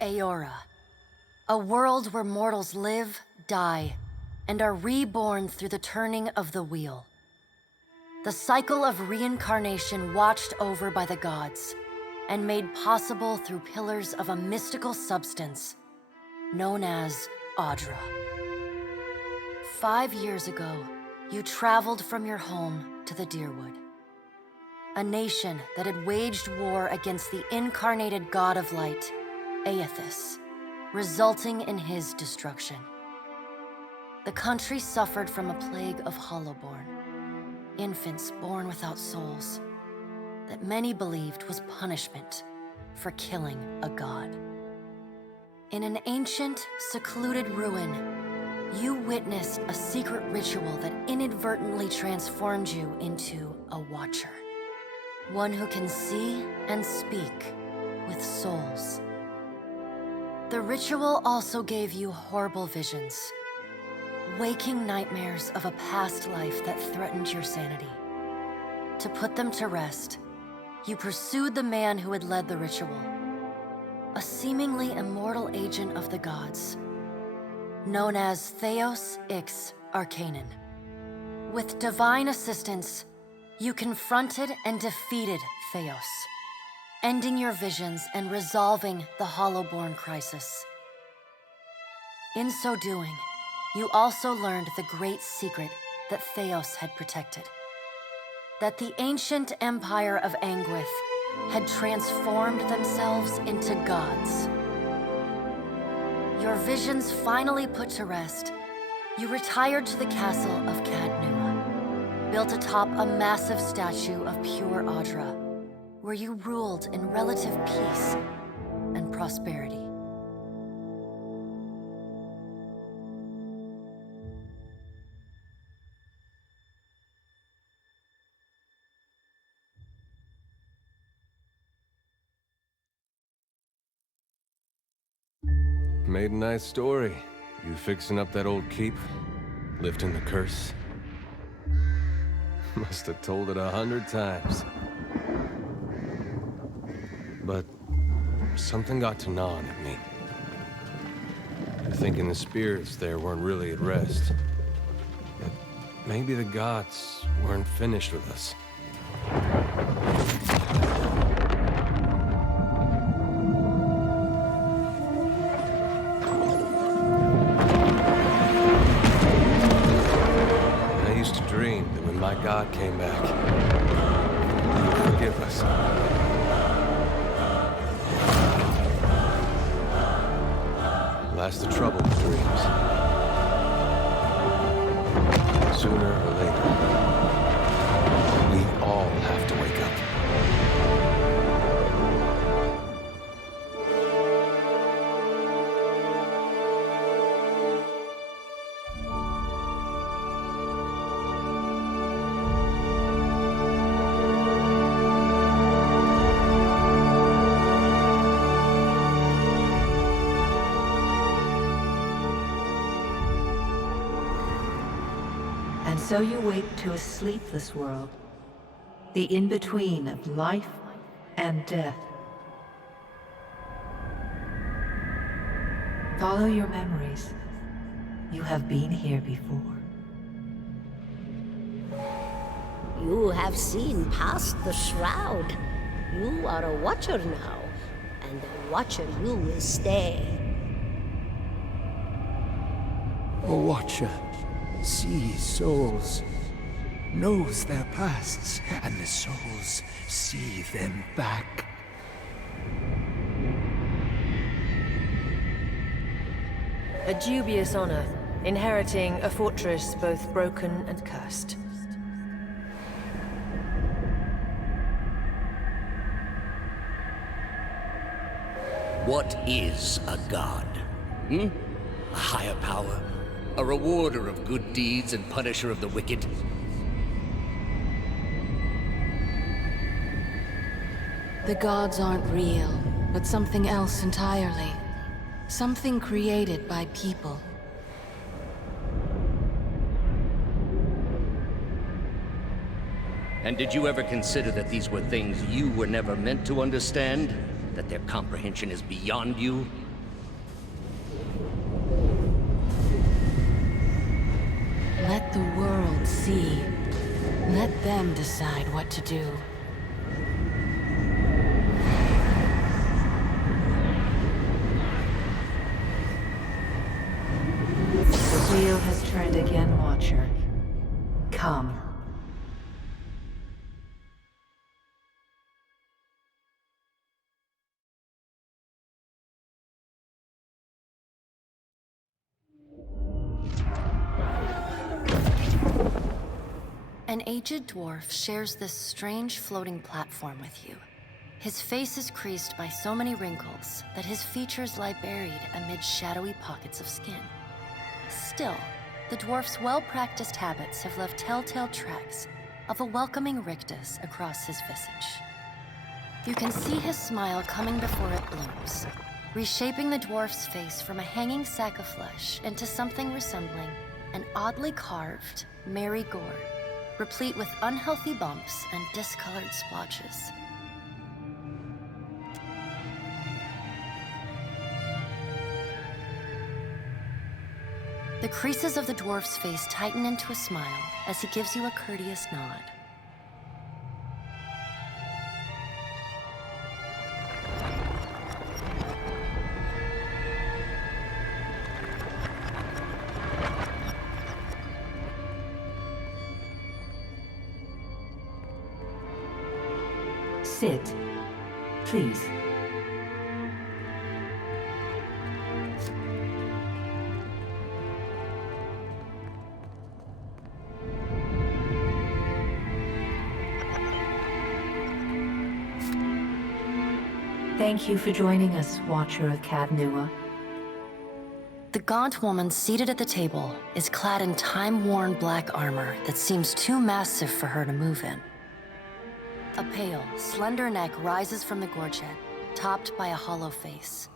Aora. A world where mortals live, die, and are reborn through the turning of the wheel. The cycle of reincarnation watched over by the gods, and made possible through pillars of a mystical substance known as Audra. 5 years ago, you traveled from your home to the Deerwood, a nation that had waged war against the incarnated god of light, Aethys, resulting in his destruction. The country suffered from a plague of hollowborn, infants born without souls, that many believed was punishment for killing a god. In an ancient, secluded ruin, you witnessed a secret ritual that inadvertently transformed you into a watcher. One who can see and speak with souls. The ritual also gave you horrible visions, waking nightmares of a past life that threatened your sanity. To put them to rest, you pursued the man who had led the ritual, a seemingly immortal agent of the gods, known as Theos Ix Arcanon. With divine assistance, you confronted and defeated Theos, ending your visions and resolving the Hollowborn crisis. In so doing, you also learned the great secret that Theos had protected. That the ancient empire of Anguith had transformed themselves into gods. Your visions finally put to rest, you retired to the castle of Cadnua, built atop a massive statue of pure Audra, where you ruled in relative peace and prosperity. Made a nice story. You fixing up that old keep? Lifting the curse? Must have told it 100 times. But something got to gnawing at me. Thinking the spirits there weren't really at rest. That maybe the gods weren't finished with us. My God came back. He would forgive us. Last the trouble with dreams. Sooner or later, we all have to wake up. So you wake to a sleepless world, the in-between of life and death. Follow your memories. You have been here before. You have seen past the shroud. You are a watcher now, and a watcher you will stay. A watcher sees souls, knows their pasts, and the souls see them back. A dubious honor, inheriting a fortress both broken and cursed. What is a god? A higher power? A rewarder of good deeds and punisher of the wicked? The gods aren't real, but something else entirely. Something created by people. And did you ever consider that these were things you were never meant to understand? That their comprehension is beyond you? Let the world see. Let them decide what to do. The wheel has turned again, Watcher. Come. An aged dwarf shares this strange floating platform with you. His face is creased by so many wrinkles that his features lie buried amid shadowy pockets of skin. Still, the dwarf's well-practiced habits have left telltale tracks of a welcoming rictus across his visage. You can see his smile coming before it blooms, reshaping the dwarf's face from a hanging sack of flesh into something resembling an oddly carved, merry gourd, replete with unhealthy bumps and discolored splotches. The creases of the dwarf's face tighten into a smile as he gives you a courteous nod. Sit, please. Thank you for joining us, Watcher of Cadnua. The gaunt woman seated at the table is clad in time-worn black armor that seems too massive for her to move in. A pale, slender neck rises from the gorget, topped by a hollow face.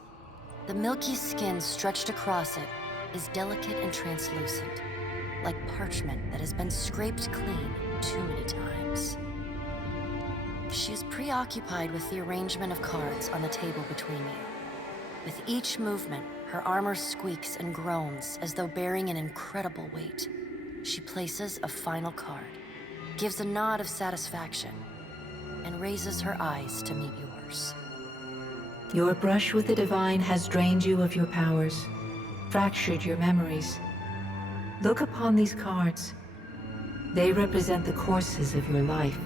The milky skin stretched across it is delicate and translucent, like parchment that has been scraped clean too many times. She is preoccupied with the arrangement of cards on the table between you. With each movement, her armor squeaks and groans as though bearing an incredible weight. She places a final card, gives a nod of satisfaction, and raises her eyes to meet yours. Your brush with the divine has drained you of your powers, fractured your memories. Look upon these cards. They represent the courses of your life.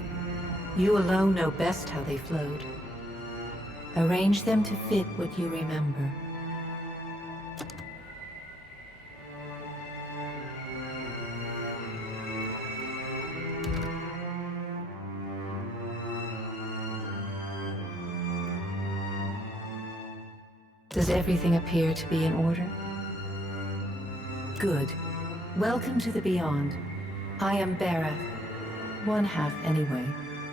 You alone know best how they flowed. Arrange them to fit what you remember. Does everything appear to be in order? Good. Welcome to the Beyond. I am Berath. One half, anyway.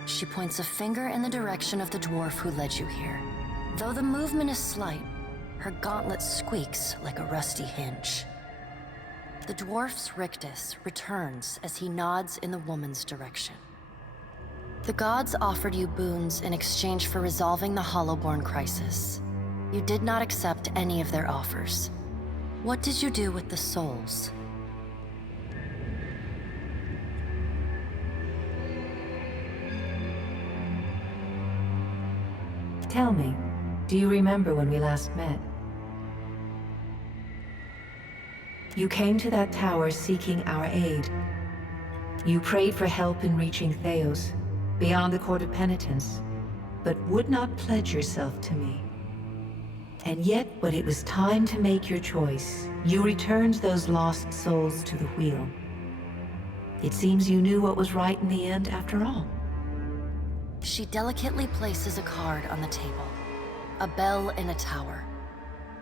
She points a finger in the direction of the dwarf who led you here. Though the movement is slight, her gauntlet squeaks like a rusty hinge. The dwarf's rictus returns as he nods in the woman's direction. The gods offered you boons in exchange for resolving the Hollowborn crisis. You did not accept any of their offers. What did you do with the souls? Tell me, do you remember when we last met? You came to that tower seeking our aid. You prayed for help in reaching Theos, beyond the Court of Penitence, but would not pledge yourself to me. And yet, when it was time to make your choice, you returned those lost souls to the wheel. It seems you knew what was right in the end after all. She delicately places a card on the table. A bell in a tower.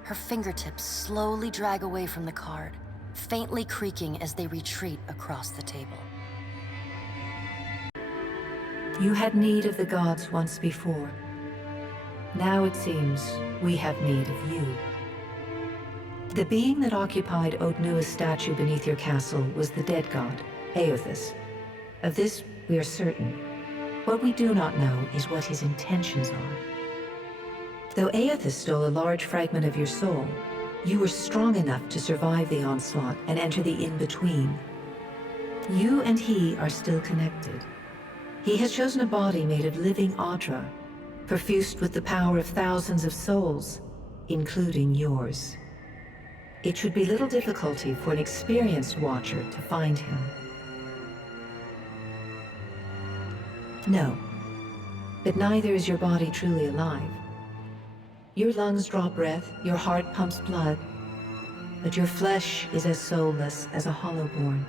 Her fingertips slowly drag away from the card, faintly creaking as they retreat across the table. You had need of the gods once before. Now it seems we have need of you. The being that occupied Otnua's statue beneath your castle was the dead god, Aothus. Of this we are certain. What we do not know is what his intentions are. Though Aothus stole a large fragment of your soul, You were strong enough to survive the onslaught and enter the in-between. You and he are still connected. He has chosen a body made of living Audra, perfused with the power of thousands of souls, including yours. It should be little difficulty for an experienced watcher to find him. No, but neither is your body truly alive. Your lungs draw breath, your heart pumps blood, but your flesh is as soulless as a hollowborn.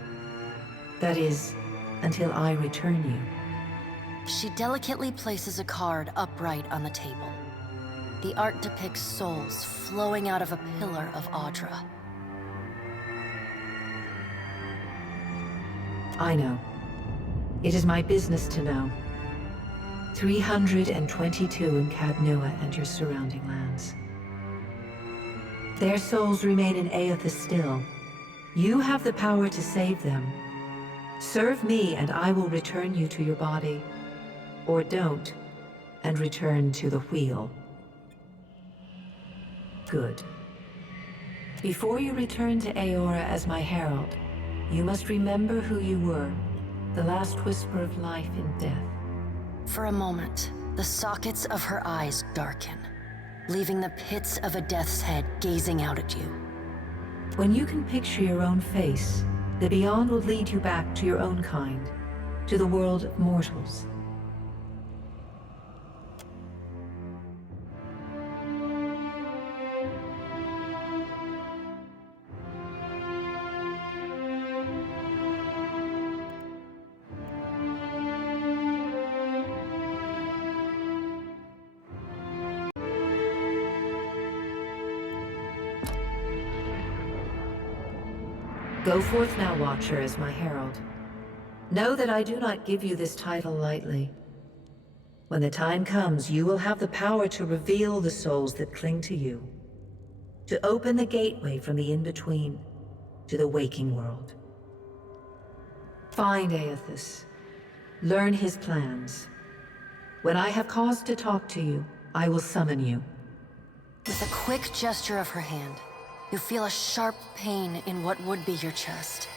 That is, until I return you. She delicately places a card upright on the table. The art depicts souls flowing out of a pillar of Audra. I know. It is my business to know. 322 in Cadnua and your surrounding lands. Their souls remain in Aethys still. You have the power to save them. Serve me and I will return you to your body. Or don't, and return to the wheel. Good. Before you return to Aora as my herald, you must remember who you were, the last whisper of life in death. For a moment, the sockets of her eyes darken, leaving the pits of a death's head gazing out at you. When you can picture your own face, the Beyond will lead you back to your own kind, to the world of mortals. Go forth now, Watcher, as my herald. Know that I do not give you this title lightly. When the time comes, you will have the power to reveal the souls that cling to you, to open the gateway from the in-between to the waking world. Find Aethys. Learn his plans. When I have cause to talk to you, I will summon you. With a quick gesture of her hand, you feel a sharp pain in what would be your chest.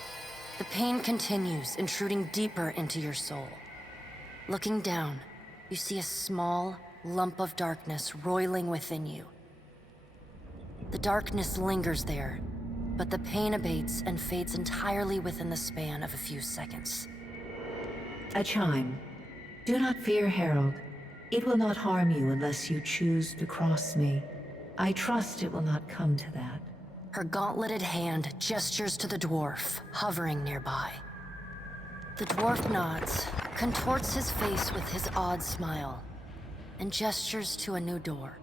The pain continues, intruding deeper into your soul. Looking down, you see a small lump of darkness roiling within you. The darkness lingers there, but the pain abates and fades entirely within the span of a few seconds. A chime. Do not fear, Herald. It will not harm you unless you choose to cross me. I trust it will not come to that. Her gauntleted hand gestures to the dwarf, hovering nearby. The dwarf nods, contorts his face with his odd smile, and gestures to a new door.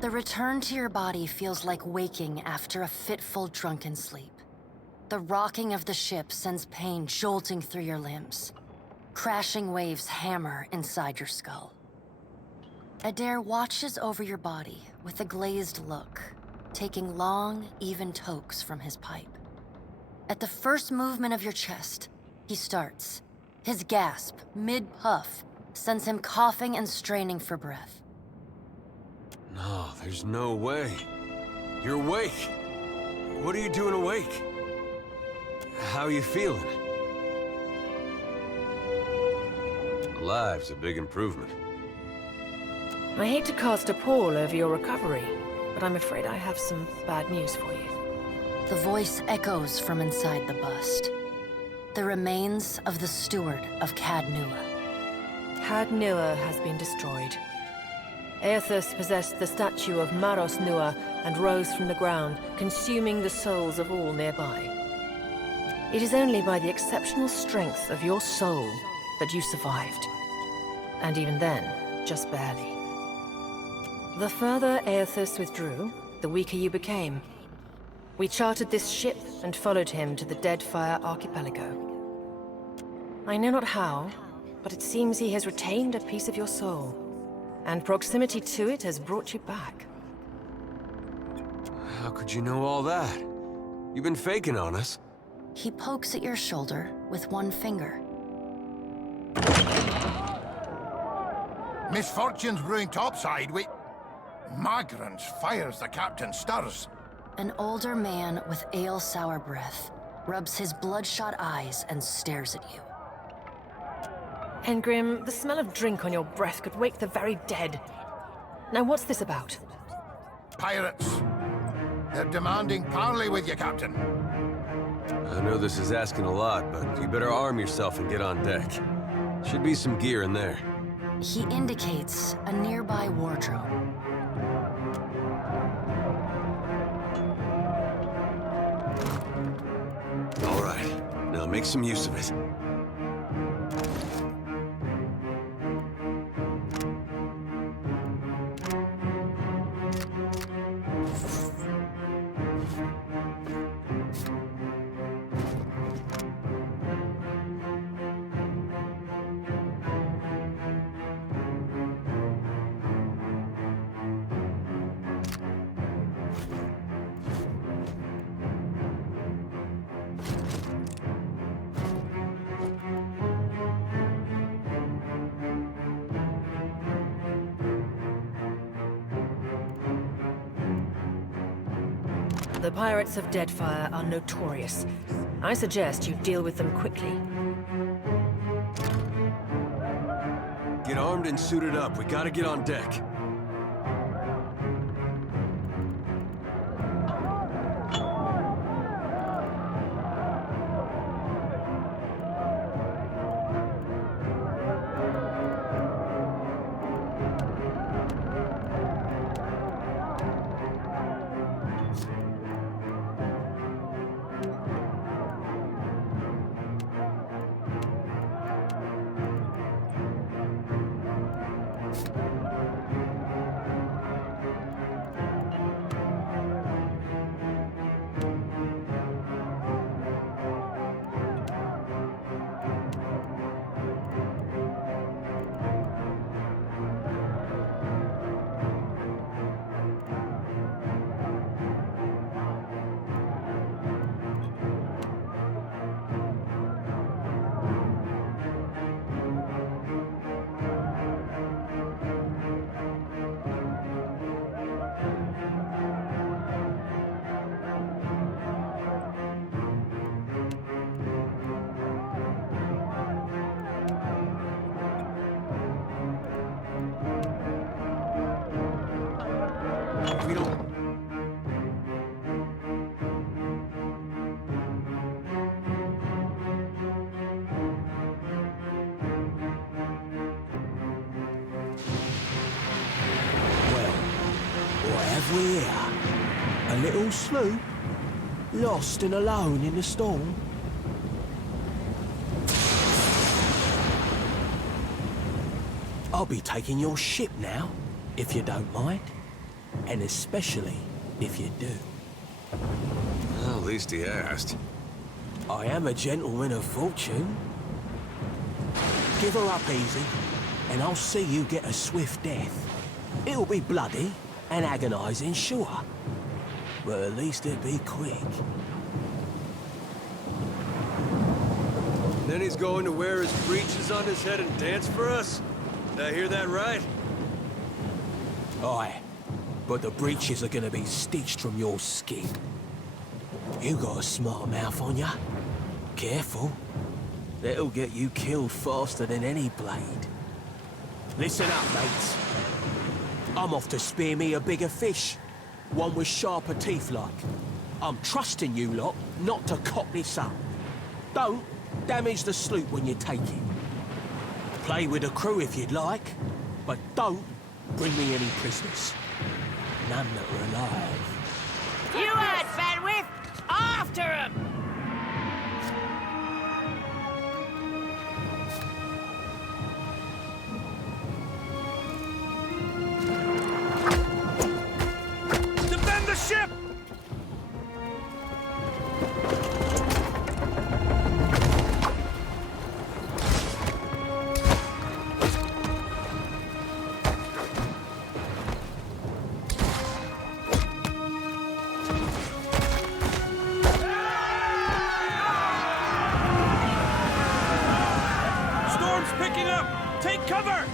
The return to your body feels like waking after a fitful drunken sleep. The rocking of the ship sends pain jolting through your limbs. Crashing waves hammer inside your skull. Adair watches over your body with a glazed look, taking long, even tokes from his pipe. At the first movement of your chest, he starts. His gasp, mid-puff, sends him coughing and straining for breath. No, there's no way. You're awake. What are you doing awake? How are you feeling? Alive's a big improvement. I hate to cast a pall over your recovery, but I'm afraid I have some bad news for you. The voice echoes from inside the bust. The remains of the steward of Cad Nua. Cad Nua has been destroyed. Aethys possessed the statue of Maros Nua and rose from the ground, consuming the souls of all nearby. It is only by the exceptional strength of your soul that you survived. And even then, just barely. The further Aethys withdrew, the weaker you became. We chartered this ship and followed him to the Deadfire archipelago. I know not how, but it seems he has retained a piece of your soul, and proximity to it has brought you back. How could you know all that? You've been faking on us. He pokes at your shoulder with one finger. Misfortunes brewing topside, Migrants fires the captain stirs. An older man with ale-sour breath rubs his bloodshot eyes and stares at you. Engrim, the smell of drink on your breath could wake the very dead. Now what's this about? Pirates. They're demanding parley with you, Captain. I know this is asking a lot, but you better arm yourself and get on deck. Should be some gear in there. He indicates a nearby wardrobe. All right, now make some use of it. The pirates of Deadfire are notorious. I suggest you deal with them quickly. Get armed and suited up. We gotta get on deck. We don't... What have we here? A little sloop? Lost and alone in the storm? I'll be taking your ship now, if you don't mind. And especially if you do. Well, at least he asked. I am a gentleman of fortune. Give her up easy, and I'll see you get a swift death. It'll be bloody and agonizing, sure. But at least it'll be quick. Then he's going to wear his breeches on his head and dance for us? Did I hear that right? Aye, but the breeches are gonna be stitched from your skin. You got a smart mouth on ya. Careful. That'll get you killed faster than any blade. Listen up, mates. I'm off to spear me a bigger fish. One with sharper teeth like. I'm trusting you lot not to cock this up. Don't damage the sloop when you take it. Play with the crew if you'd like, but don't bring me any prisoners. None that are alive. You had bandwidth! After him! Defend the ship! Storm's picking up! Take cover!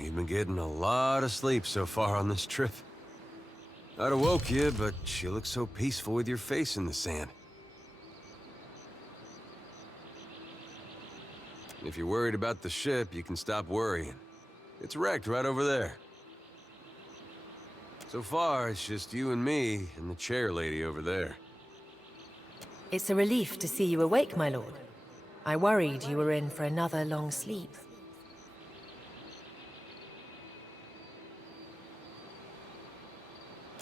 You've been getting a lot of sleep so far on this trip. I'd have woke you, but you look so peaceful with your face in the sand. If you're worried about the ship, you can stop worrying. It's wrecked right over there. So far, it's just you and me and the chair lady over there. It's a relief to see you awake, my lord. I worried you were in for another long sleep.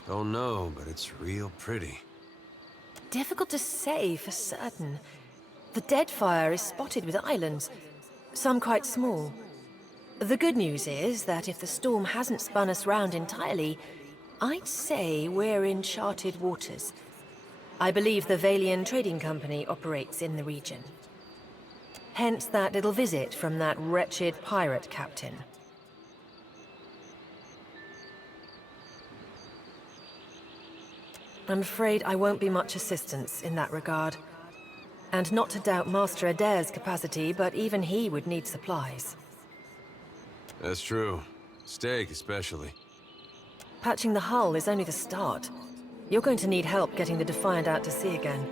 Don't know, but it's real pretty. Difficult to say for certain. The Deadfire is spotted with islands, some quite small. The good news is that if the storm hasn't spun us round entirely, I'd say we're in charted waters. I believe the Valian Trading Company operates in the region. Hence that little visit from that wretched pirate captain. I'm afraid I won't be much assistance in that regard. And not to doubt Master Adair's capacity, but even he would need supplies. That's true. Steak, especially. Patching the hull is only the start. You're going to need help getting the Defiant out to sea again.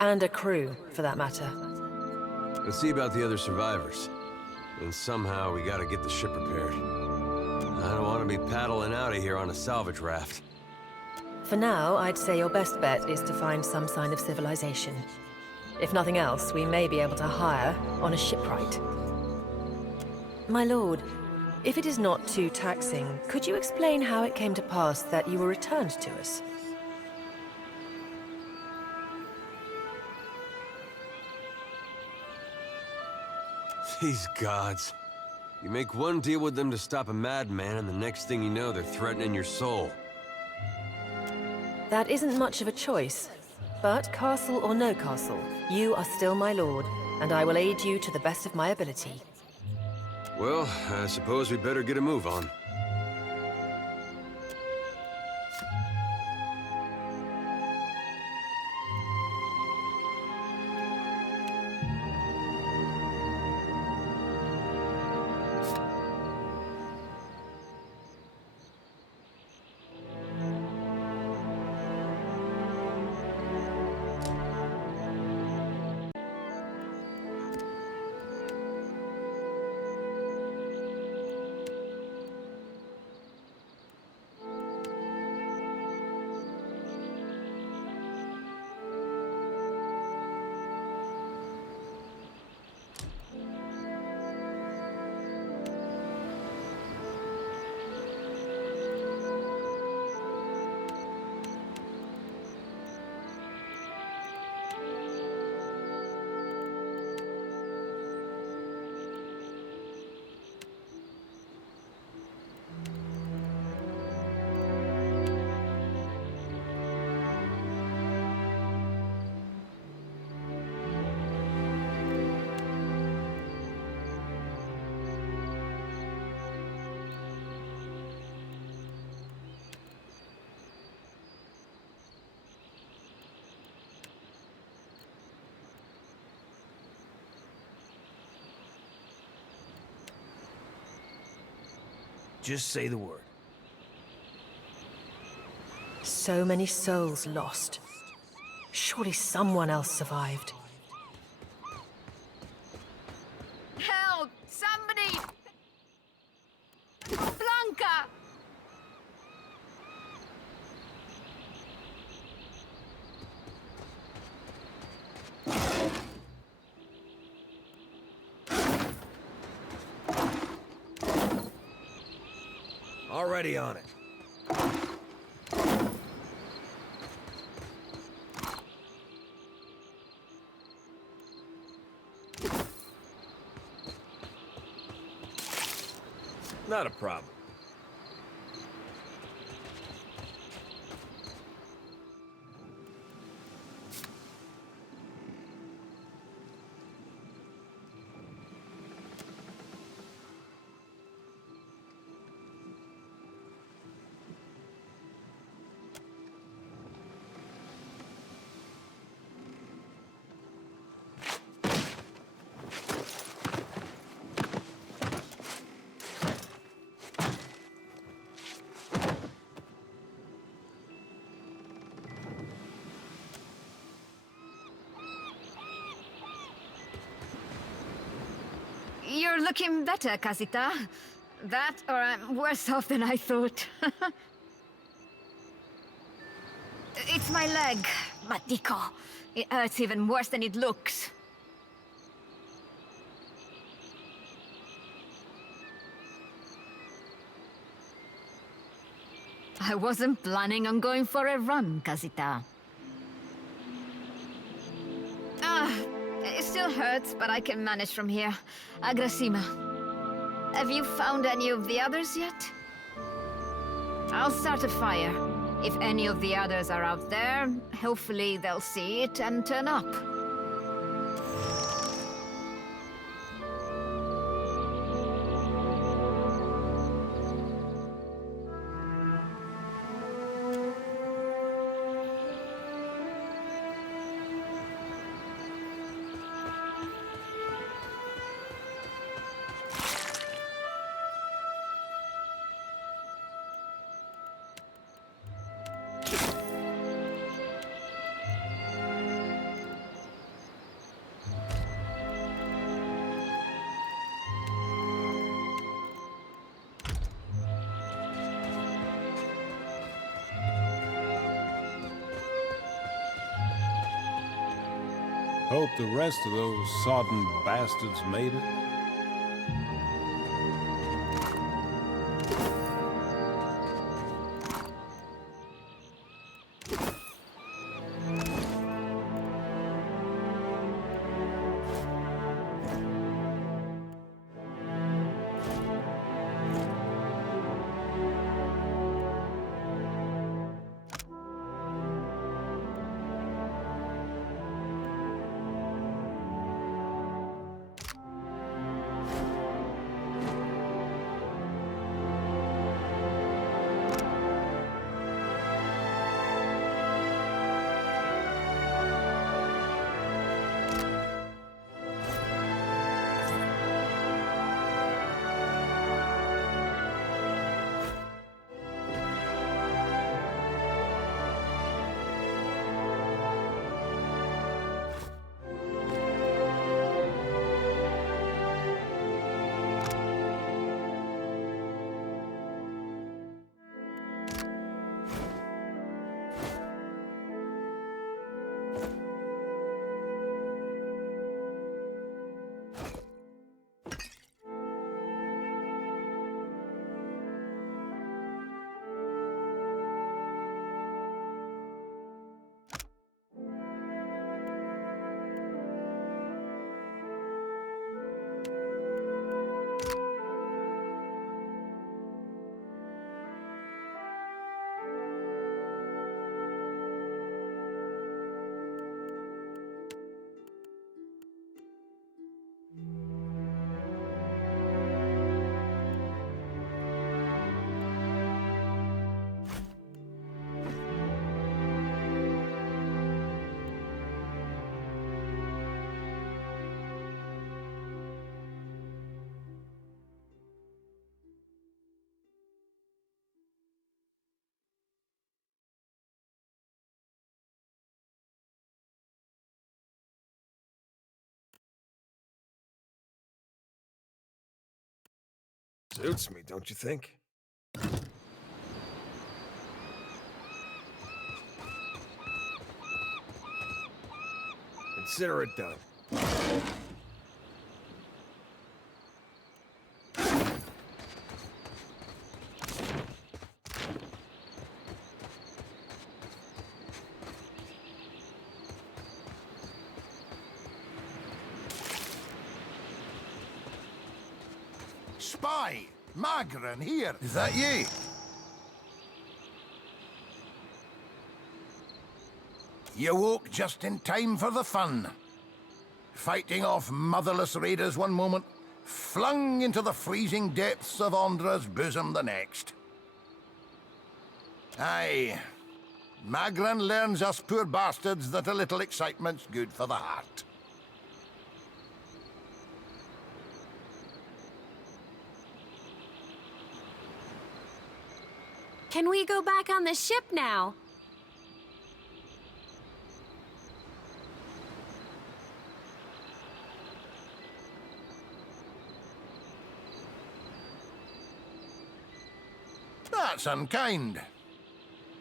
And a crew, for that matter. Let's see about the other survivors. And somehow we gotta get the ship repaired. I don't want to be paddling out of here on a salvage raft. For now, I'd say your best bet is to find some sign of civilization. If nothing else, we may be able to hire on a shipwright. My lord, if it is not too taxing, could you explain how it came to pass that you were returned to us? These gods. You make one deal with them to stop a madman, and the next thing you know, they're threatening your soul. That isn't much of a choice. But castle or no castle, you are still my lord, and I will aid you to the best of my ability. Well, I suppose we better get a move on. Just say the word. So many souls lost. Surely someone else survived. Help! Somebody! Blanca! Already on it. Not a problem. You're looking better, Casita. That, or I'm worse off than I thought. It's my leg, Matico. It hurts even worse than it looks. I wasn't planning on going for a run, Casita. It still hurts, but I can manage from here. Agrasima. Have you found any of the others yet? I'll start a fire. If any of the others are out there, hopefully they'll see it and turn up. Hope the rest of those sodden bastards made it. Suits me, don't you think? Consider it done. Spy! Magran here! Is that ye? You woke just in time for the fun. Fighting off motherless raiders one moment, flung into the freezing depths of Ondra's bosom the next. Aye. Magran learns us poor bastards that a little excitement's good for the heart. Can we go back on the ship now? That's unkind.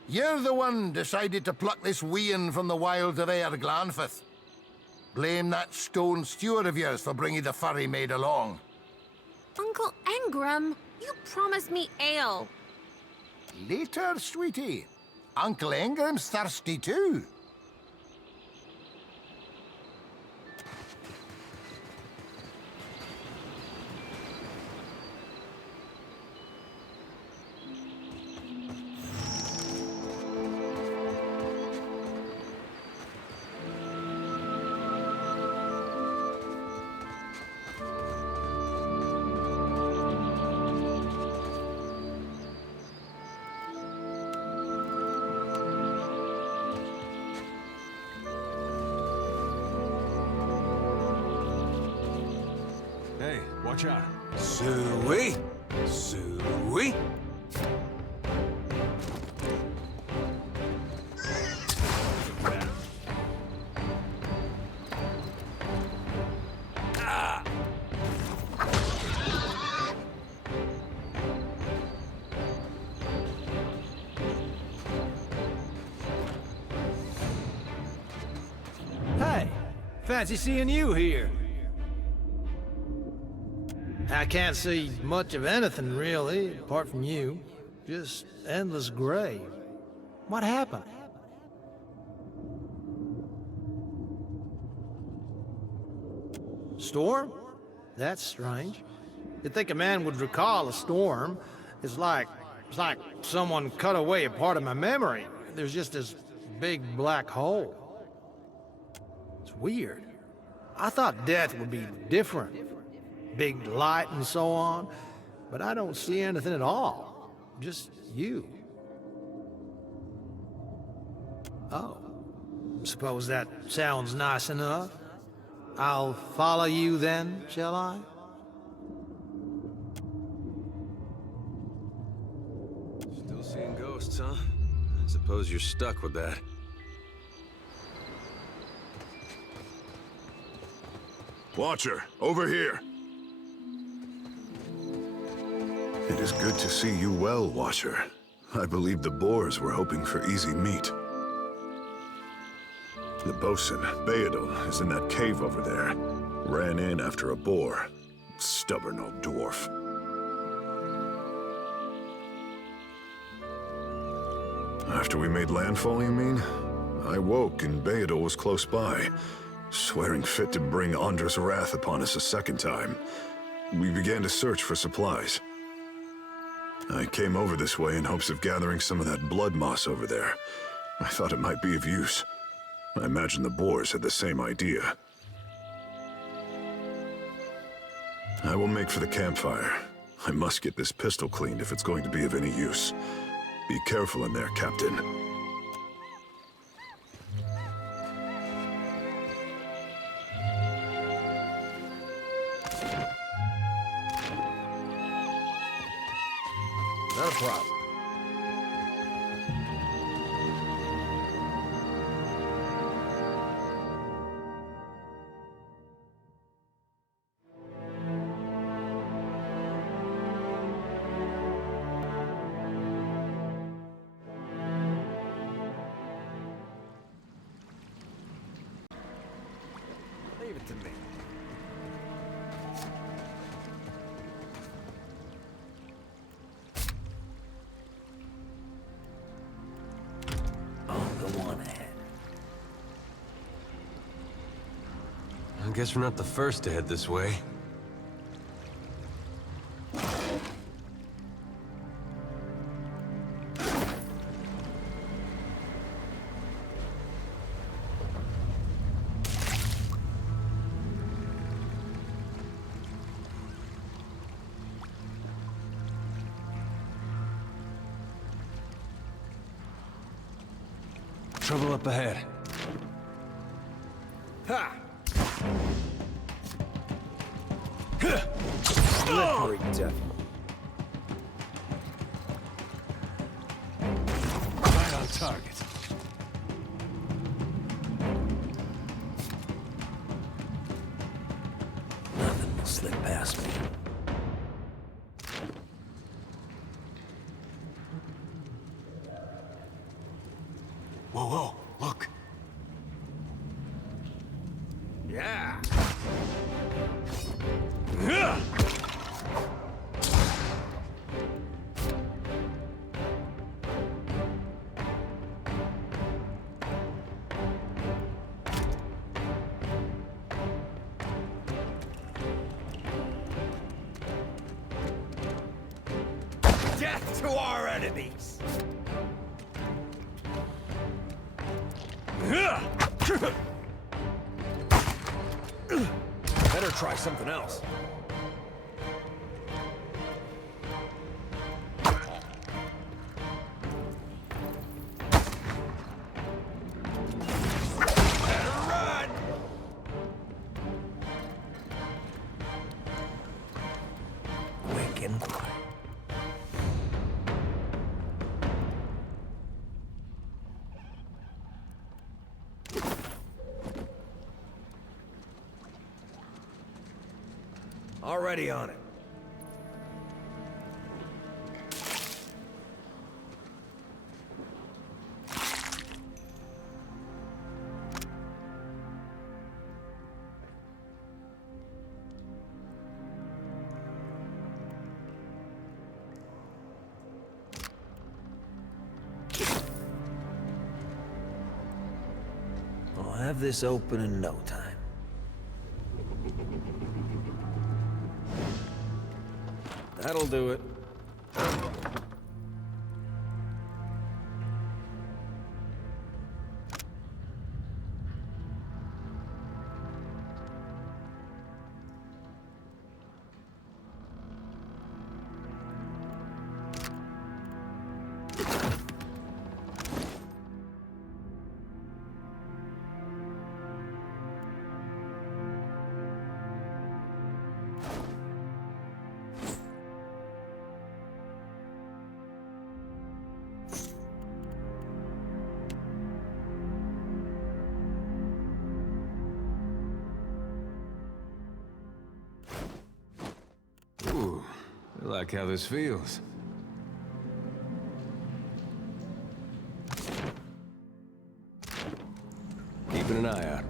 You're the one decided to pluck this wean from the wilds of Aer Glanfith. Blame that stone steward of yours for bringing the furry maid along. Uncle Engram, you promised me ale. Later, sweetie. Uncle Engram's thirsty too. Hey, watch out. Suey! Suey! Hey, fancy seeing you here. I can't see much of anything, really, apart from you. Just endless gray. What happened? Storm? That's strange. You'd think a man would recall a storm. It's like someone cut away a part of my memory. There's just this big black hole. It's weird. I thought death would be different. Big light and so on, but I don't see anything at all. Just you. Oh. Suppose that sounds nice enough. I'll follow you then, shall I? Still seeing ghosts, huh? I suppose you're stuck with that. Watcher, over here. It is good to see you well, Watcher. I believe the Boers were hoping for easy meat. The bosun, Beadle, is in that cave over there. Ran in after a boar. Stubborn old dwarf. After we made landfall, you mean? I woke and Beadle was close by, swearing fit to bring Andra's wrath upon us a second time. We began to search for supplies. I came over this way in hopes of gathering some of that blood moss over there. I thought it might be of use. I imagine the Boers had the same idea. I will make for the campfire. I must get this pistol cleaned if it's going to be of any use. Be careful in there, Captain. Not a problem. it to me. On the one hand. I guess we're not the first to head this way. Trouble up ahead. Ha! Slippery devil. Right on target. Nothing will slip past me. Whoa, whoa, look. Yeah! Death to our enemies! Better try something else. Better run! Quick and quiet. Already on it. I'll have this open in no time. That'll do it. Ooh, I like how this feels. Keeping an eye out.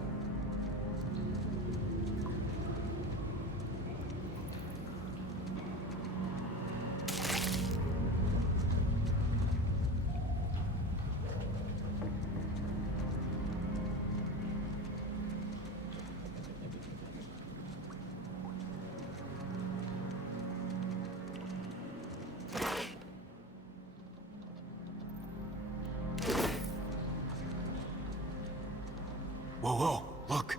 Whoa, whoa, look.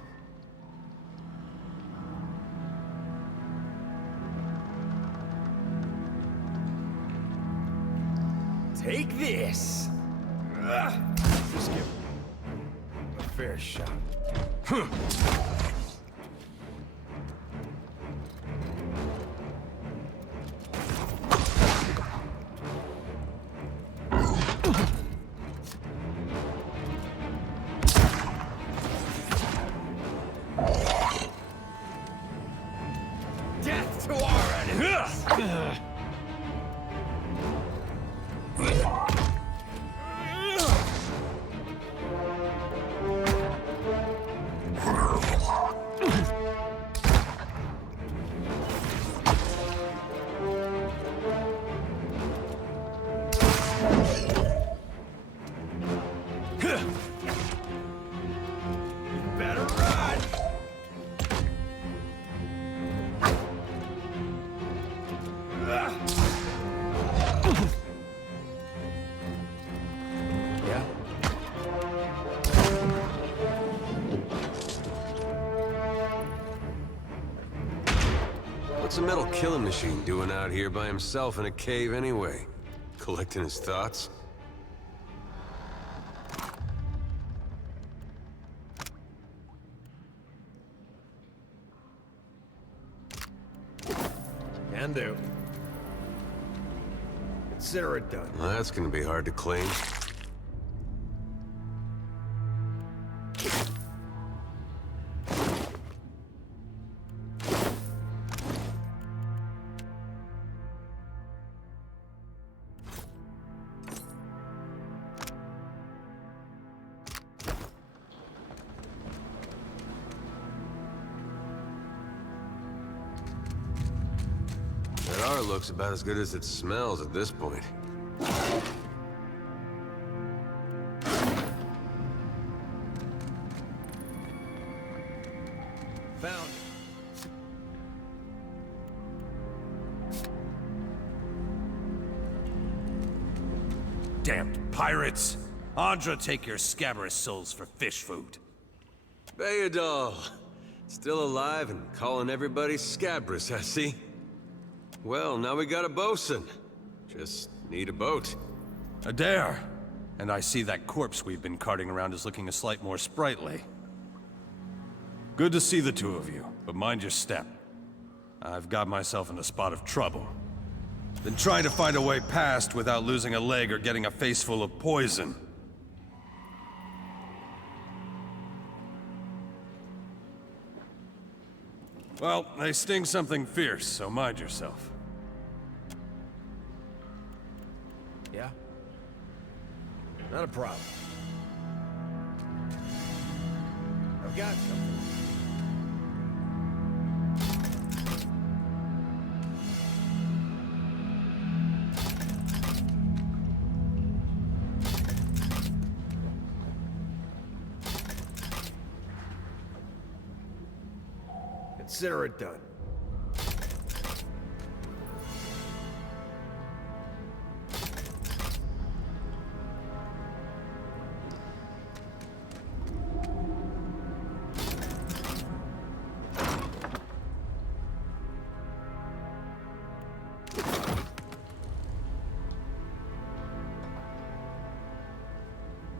Take this! Just give a fair shot. Death to our enemies! What's a metal killing machine doing out here by himself in a cave anyway? Collecting his thoughts? Can do. Consider it done. Well, that's gonna be hard to clean. That art looks about as good as it smells at this point. Found it. Damned pirates! Andra, take your scabrous souls for fish food. Bayadol! Still alive and calling everybody scabrous, I see. Well, now we got a bosun. Just need a boat. Adair! And I see that corpse we've been carting around is looking a slight more sprightly. Good to see the two of you, but mind your step. I've got myself in a spot of trouble. Been trying to find a way past without losing a leg or getting a face full of poison. Well, they sting something fierce, so mind yourself. Yeah? Not a problem. I've got something. Consider it done.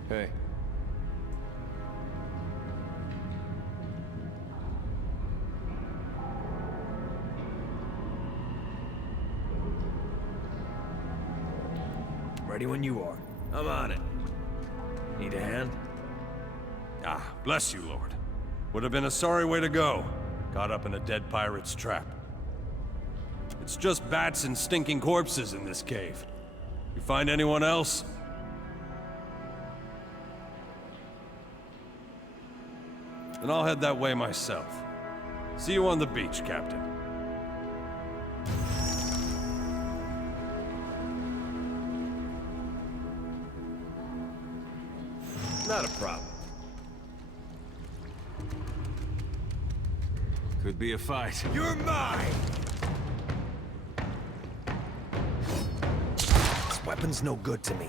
Hey. Ready when you are. I'm on it. Need a hand? Ah, bless you, Lord. Would have been a sorry way to go. Caught up in a dead pirate's trap. It's just bats and stinking corpses in this cave. You find anyone else? Then I'll head that way myself. See you on the beach, Captain. Not a problem. Could be a fight. You're mine! This weapon's no good to me.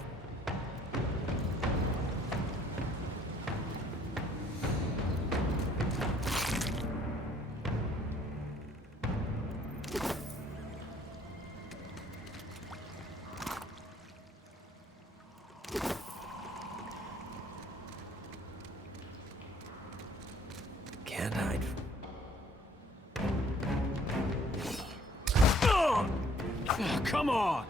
Can't hide. Oh, come on!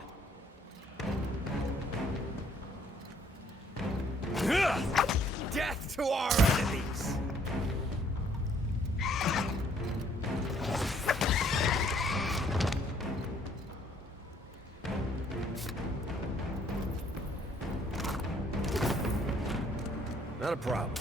Death to our enemies! Not a problem.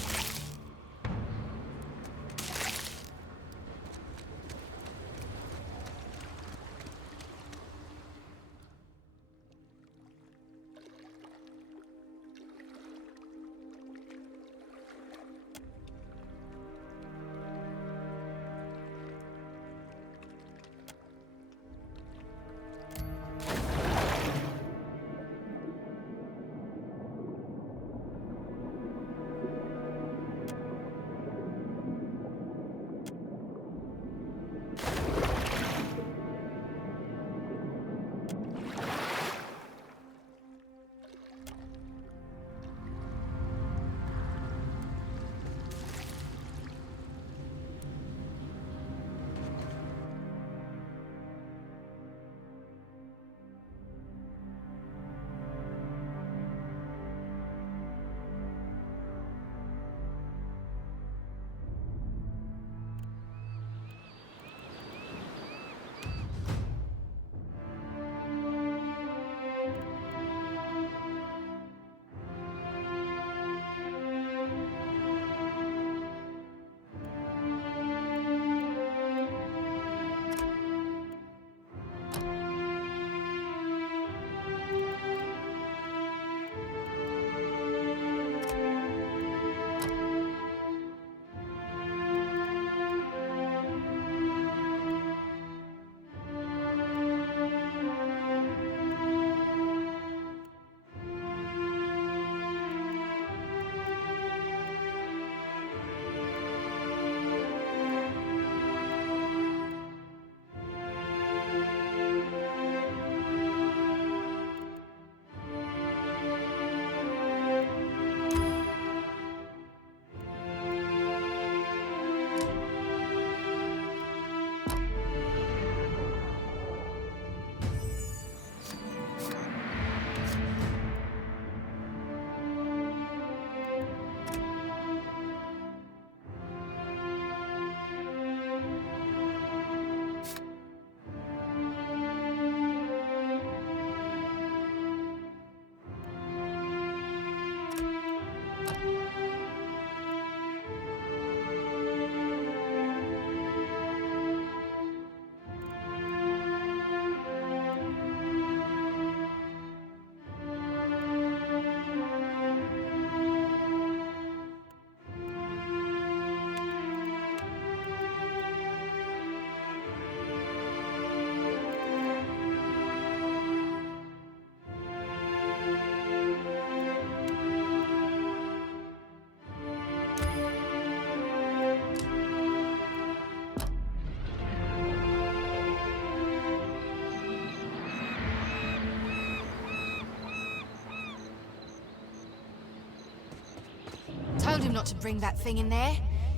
not to bring that thing in there.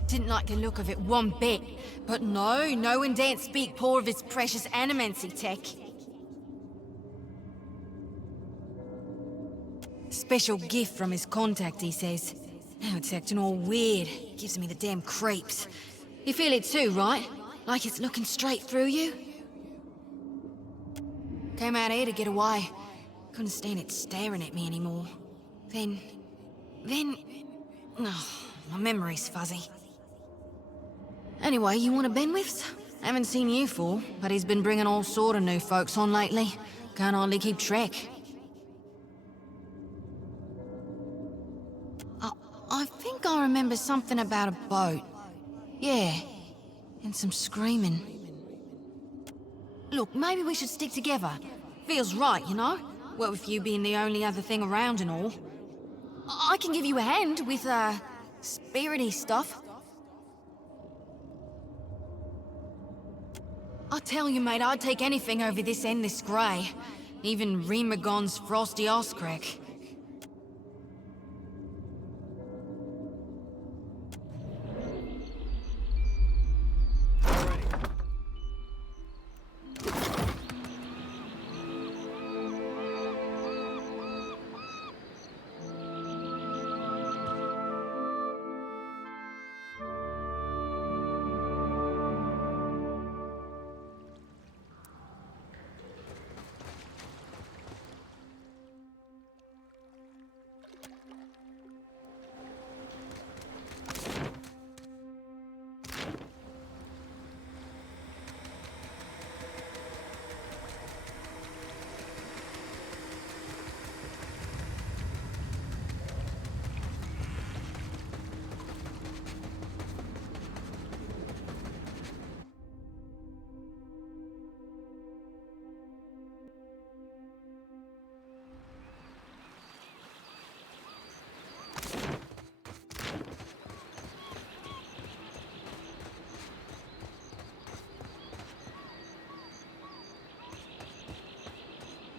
Didn't like the look of it one bit. But no one daren't speak poor of his precious animancy tech. Special gift from his contact, he says. Now it's acting all weird. Gives me the damn creeps. You feel it too, right? Like it's looking straight through you? Came out here to get away. Couldn't stand it staring at me anymore. Then... Oh, my memory's fuzzy. Anyway, you want a Benwith's? Haven't seen you for, but he's been bringing all sort of new folks on lately. Can't hardly keep track. I think I remember something about a boat. Yeah, and some screaming. Look, maybe we should stick together. Feels right, you know? What with you being the only other thing around and all. I can give you a hand with, spirity stuff. I tell you, mate, I'd take anything over this endless grey. Even Remagon's frosty ass crack.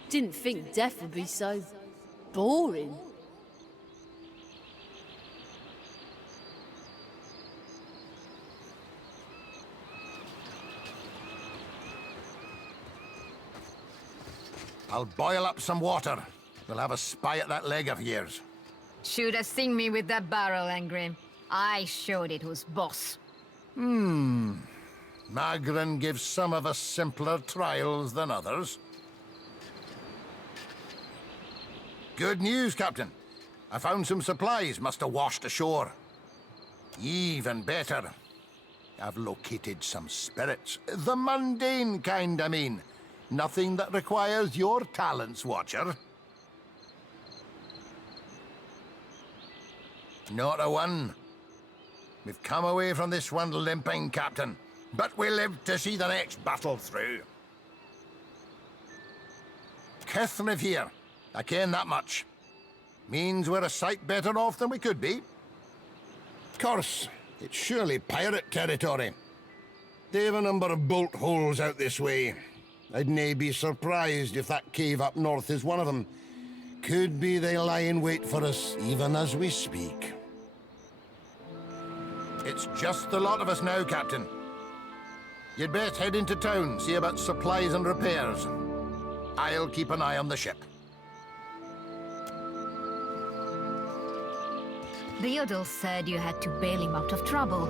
Didn't think death would be so boring. I'll boil up some water. We'll have a spy at that leg of yours. Should have seen me with that barrel, Angrim. I showed it who's boss. Magran gives some of us simpler trials than others. Good news, Captain. I found some supplies must have washed ashore. Even better, I've located some spirits. The mundane kind, I mean. Nothing that requires your talents, Watcher. Not a one. We've come away from this one limping, Captain. But we live to see the next battle through. Kithniv here. I ken that much. Means we're a sight better off than we could be. Of course, it's surely pirate territory. They've a number of bolt holes out this way. I'd nae be surprised if that cave up north is one of them. Could be they lie in wait for us even as we speak. It's just the lot of us now, Captain. You'd best head into town, see about supplies and repairs. I'll keep an eye on the ship. Theodul said you had to bail him out of trouble.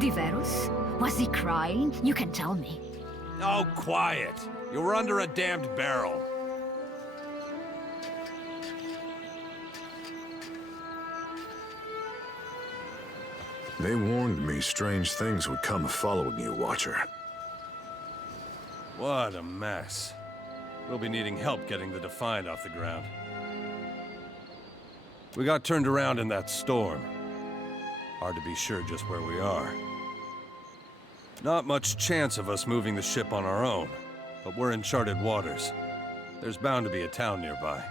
Diverus? Was he crying? You can tell me. Oh, quiet! You were under a damned barrel. They warned me strange things would come following you, Watcher. What a mess. We'll be needing help getting the Defiant off the ground. We got turned around in that storm. Hard to be sure just where we are. Not much chance of us moving the ship on our own, but we're in charted waters. There's bound to be a town nearby.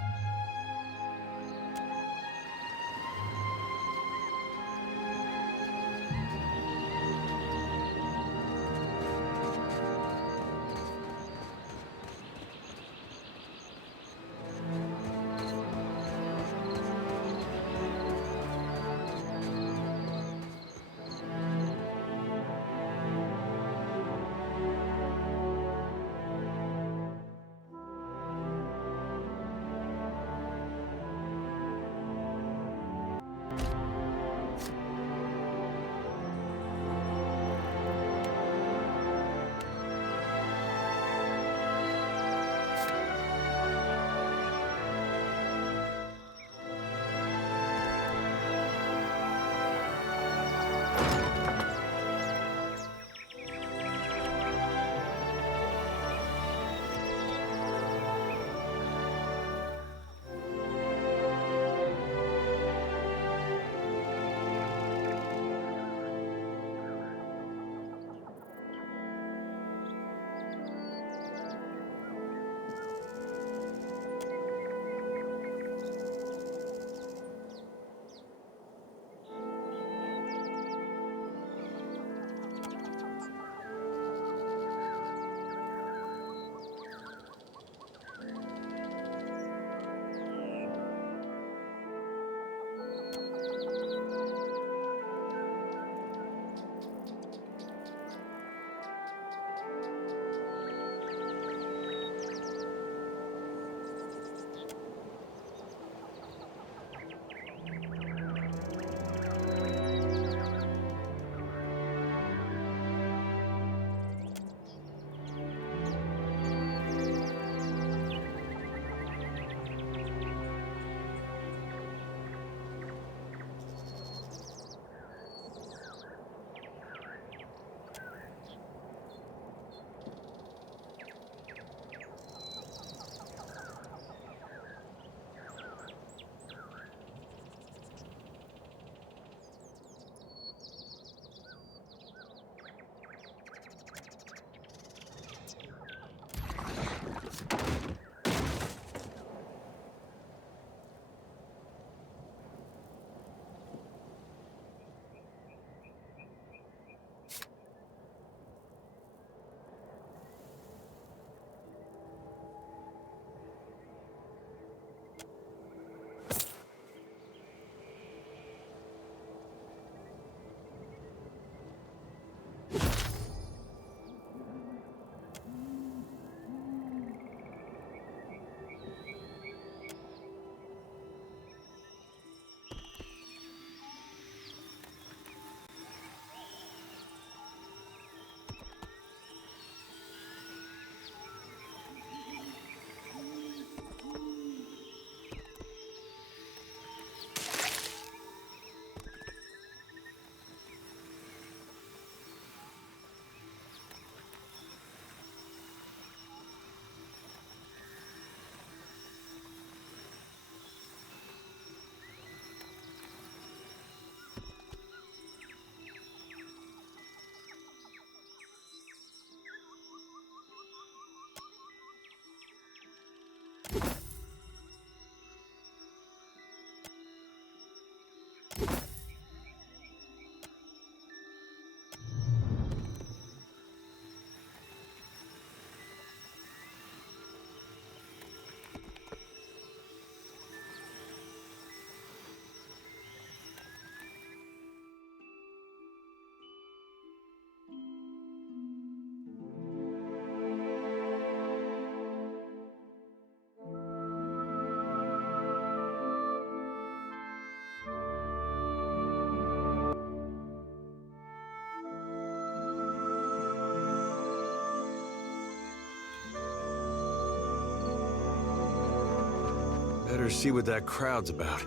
Better see what that crowd's about.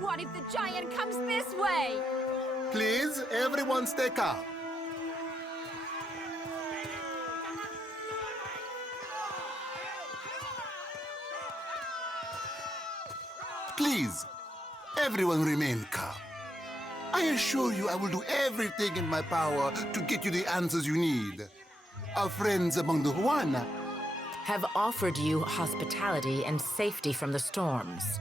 What if the giant comes this way? Please, everyone stay calm. Please, everyone remain calm. I assure you I will do everything in my power to get you the answers you need. Our friends among the Huana have offered you hospitality and safety from the storms.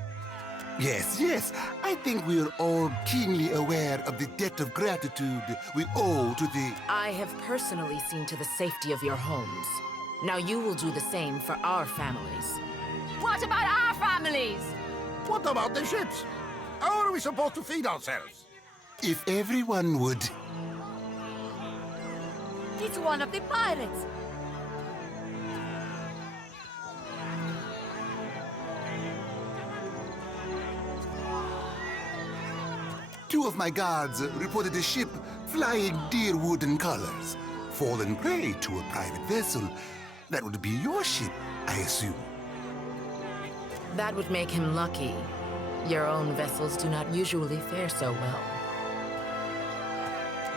Yes. I think we are all keenly aware of the debt of gratitude we owe to the... I have personally seen to the safety of your homes. Now you will do the same for our families. What about our families? What about the ships? How are we supposed to feed ourselves? If everyone would... It's one of the pirates. Two of my guards reported a ship flying deer wooden colors, fallen prey to a private vessel. That would be your ship, I assume. That would make him lucky. Your own vessels do not usually fare so well.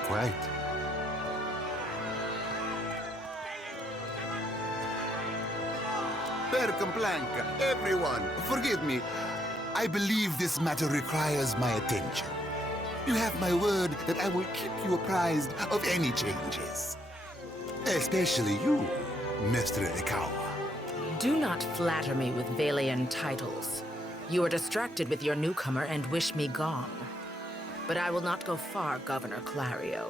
Quite. Blanca, everyone, forgive me. I believe this matter requires my attention. You have my word that I will keep you apprised of any changes. Especially you, Mr. Ikawa. Do not flatter me with Valian titles. You are distracted with your newcomer and wish me gone. But I will not go far, Governor Clario.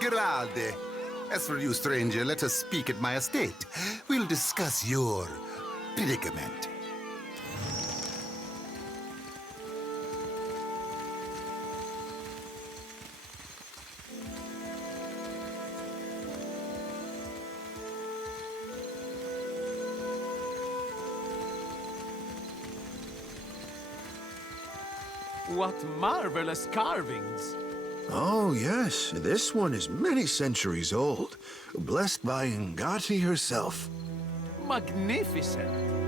Grade. As for you, stranger, let us speak at my estate. We'll discuss your predicament. What marvelous carvings! Oh, yes. This one is many centuries old. Blessed by Ngati herself. Magnificent!